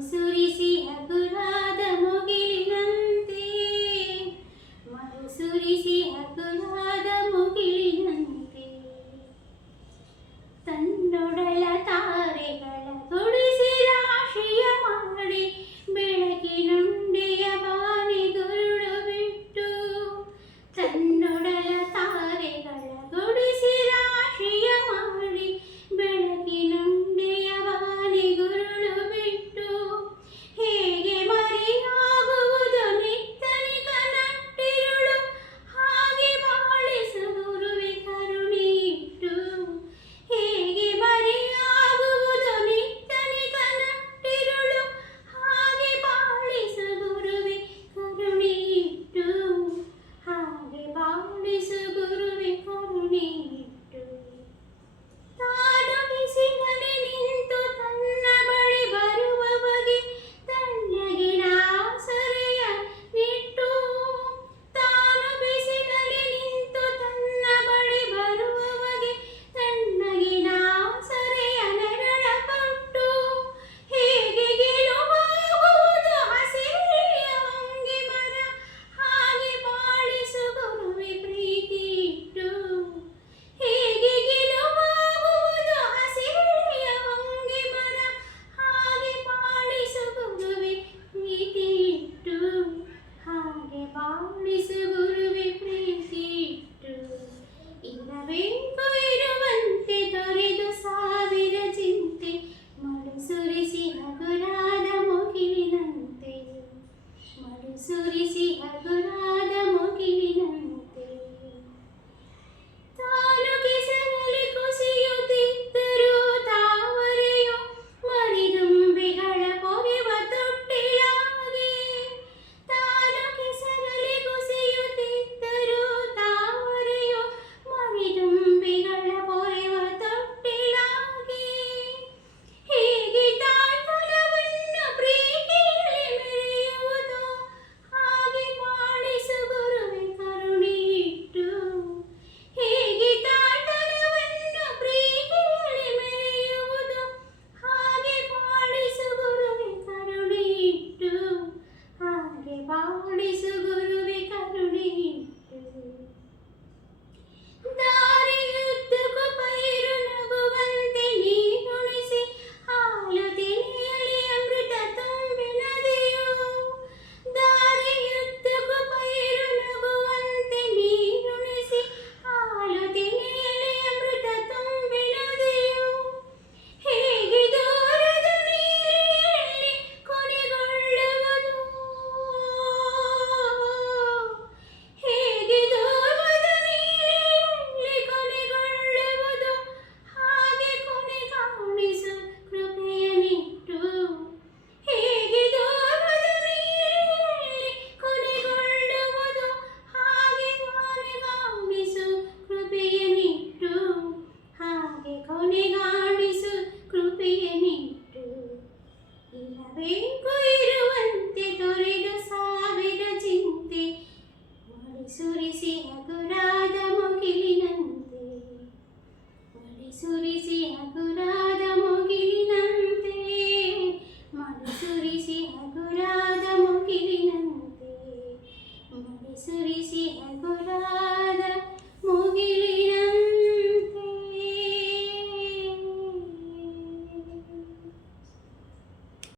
思虑。సురిసి అపరాధము కిడినంత ಸುರಿಸಿ ಹಗುರಾದ ಮುಗಿಲಿನಂತೆ ಒಳಿ ಸುರಿಸಿ ಹಗುರ